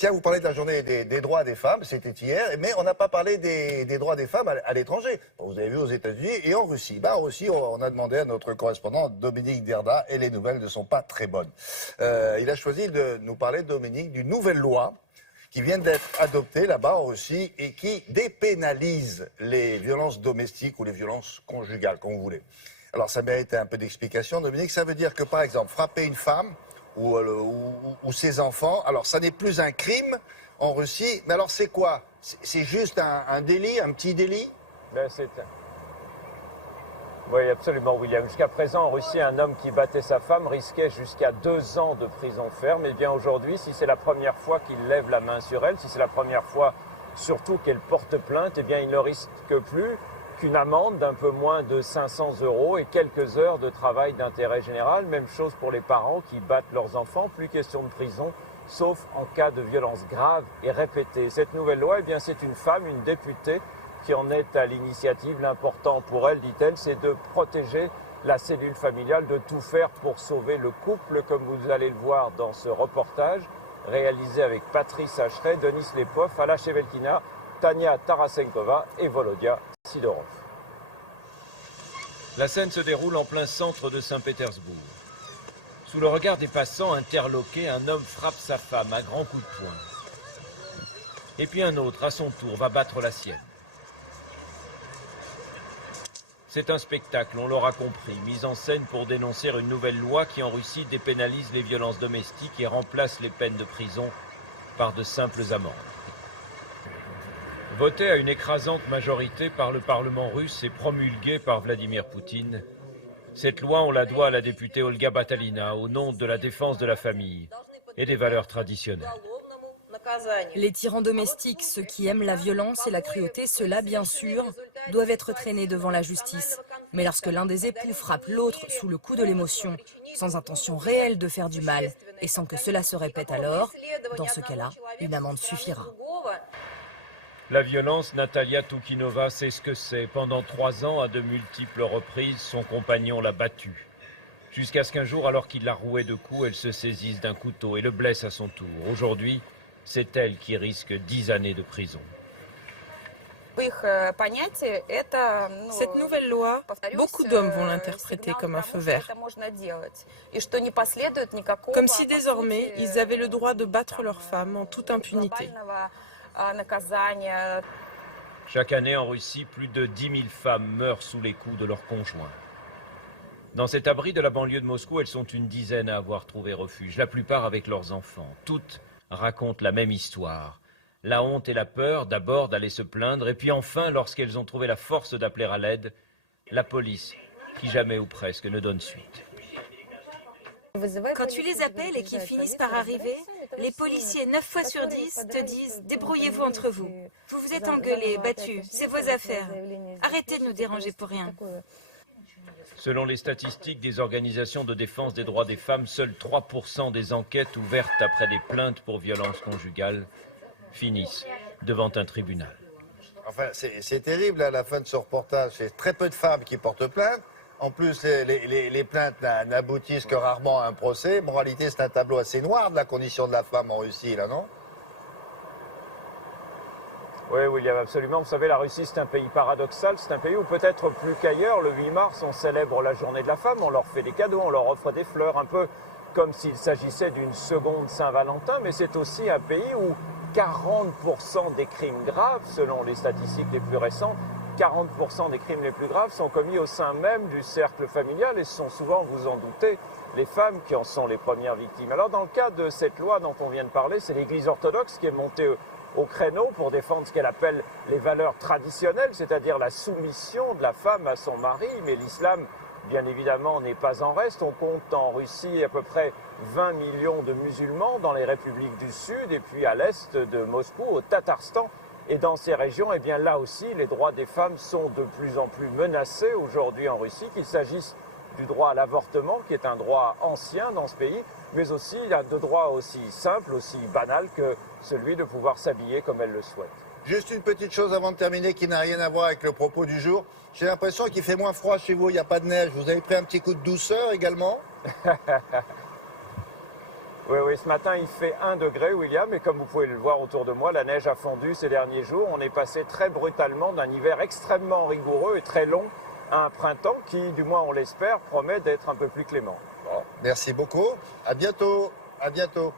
Tiens, vous parlez de la journée des droits des femmes, c'était hier, mais on n'a pas parlé des droits des femmes à l'étranger. Vous avez vu aux États-Unis et en Russie. En Russie, on a demandé à notre correspondant Dominique Derda, et les nouvelles ne sont pas très bonnes. Il a choisi de nous parler, Dominique, d'une nouvelle loi qui vient d'être adoptée là-bas en Russie et qui dépénalise les violences domestiques ou les violences conjugales, comme vous voulez. Alors ça mérite un peu d'explication, Dominique. Ça veut dire que, par exemple, frapper une femme ou ses enfants, alors ça n'est plus un crime en Russie, mais alors c'est quoi? C'est juste un délit, un petit délit? Oui, absolument, William. Jusqu'à présent, en Russie, un homme qui battait sa femme risquait jusqu'à 2 ans de prison ferme. Et bien aujourd'hui, si c'est la première fois qu'il lève la main sur elle, si c'est la première fois surtout qu'elle porte plainte, eh bien il ne risque plus qu'une amende d'un peu moins de 500 € et quelques heures de travail d'intérêt général. Même chose pour les parents qui battent leurs enfants. Plus question de prison, sauf en cas de violence grave et répétée. Cette nouvelle loi, eh bien, c'est une femme, une députée, qui en est à l'initiative. L'important pour elle, dit-elle, c'est de protéger la cellule familiale, de tout faire pour sauver le couple, comme vous allez le voir dans ce reportage réalisé avec Patrice Hacheret, Denis Lepov, Alla Chevelkina, Tania Tarasenkova et Volodya Sidorov. La scène se déroule en plein centre de Saint-Pétersbourg. Sous le regard des passants interloqués, un homme frappe sa femme à grands coups de poing. Et puis un autre, à son tour, va battre la sienne. C'est un spectacle, on l'aura compris, mis en scène pour dénoncer une nouvelle loi qui en Russie dépénalise les violences domestiques et remplace les peines de prison par de simples amendes. Votée à une écrasante majorité par le Parlement russe et promulguée par Vladimir Poutine, cette loi, on la doit à la députée Olga Batalina au nom de la défense de la famille et des valeurs traditionnelles. Les tyrans domestiques, ceux qui aiment la violence et la cruauté, ceux-là, bien sûr, doivent être traînés devant la justice. Mais lorsque l'un des époux frappe l'autre sous le coup de l'émotion, sans intention réelle de faire du mal, et sans que cela se répète alors, dans ce cas-là, une amende suffira. La violence, Natalia Toukinova sait ce que c'est. Pendant 3 ans, à de multiples reprises, son compagnon l'a battue. Jusqu'à ce qu'un jour, alors qu'il la rouait de coups, elle se saisisse d'un couteau et le blesse à son tour. Aujourd'hui, c'est elle qui risque 10 années de prison. Cette nouvelle loi, beaucoup d'hommes vont l'interpréter comme un feu vert. Comme si désormais, ils avaient le droit de battre leurs femmes en toute impunité. Chaque année en Russie, plus de 10 000 femmes meurent sous les coups de leurs conjoints. Dans cet abri de la banlieue de Moscou, elles sont une dizaine à avoir trouvé refuge, la plupart avec leurs enfants. Toutes racontent la même histoire. La honte et la peur d'abord d'aller se plaindre, et puis enfin, lorsqu'elles ont trouvé la force d'appeler à l'aide, la police, qui jamais ou presque ne donne suite. Quand tu les appelles et qu'ils finissent par arriver, les policiers 9 fois sur 10 te disent « débrouillez-vous entre vous. Vous vous êtes engueulés, battus, c'est vos affaires. Arrêtez de nous déranger pour rien. » Selon les statistiques des organisations de défense des droits des femmes, seuls 3% des enquêtes ouvertes après des plaintes pour violences conjugales finissent devant un tribunal. Enfin, c'est terrible à la fin de ce reportage. C'est très peu de femmes qui portent plainte. En plus, les plaintes n'aboutissent que rarement à un procès. Moralité, c'est un tableau assez noir de la condition de la femme en Russie, là, non? Oui, William, absolument. Vous savez, la Russie, c'est un pays paradoxal. C'est un pays où peut-être plus qu'ailleurs, le 8 mars, on célèbre la journée de la femme. On leur fait des cadeaux, on leur offre des fleurs, un peu comme s'il s'agissait d'une seconde Saint-Valentin. Mais c'est aussi un pays où 40% des crimes graves, selon les statistiques les plus récentes, 40% des crimes les plus graves sont commis au sein même du cercle familial et ce sont souvent, vous en doutez, les femmes qui en sont les premières victimes. Alors dans le cas de cette loi dont on vient de parler, c'est l'Église orthodoxe qui est montée au créneau pour défendre ce qu'elle appelle les valeurs traditionnelles, c'est-à-dire la soumission de la femme à son mari. Mais l'islam, bien évidemment, n'est pas en reste. On compte en Russie à peu près 20 millions de musulmans dans les républiques du Sud et puis à l'est de Moscou, au Tatarstan. Et dans ces régions, eh bien, là aussi, les droits des femmes sont de plus en plus menacés aujourd'hui en Russie, qu'il s'agisse du droit à l'avortement, qui est un droit ancien dans ce pays, mais aussi de droits aussi simples, aussi banals que celui de pouvoir s'habiller comme elle le souhaite. Juste une petite chose avant de terminer qui n'a rien à voir avec le propos du jour. J'ai l'impression qu'il fait moins froid chez vous, il n'y a pas de neige. Vous avez pris un petit coup de douceur également? Oui, oui, ce matin il fait 1 degré, William, et comme vous pouvez le voir autour de moi, la neige a fondu ces derniers jours. On est passé très brutalement d'un hiver extrêmement rigoureux et très long à un printemps qui, du moins on l'espère, promet d'être un peu plus clément. Bon, merci beaucoup. À bientôt. À bientôt.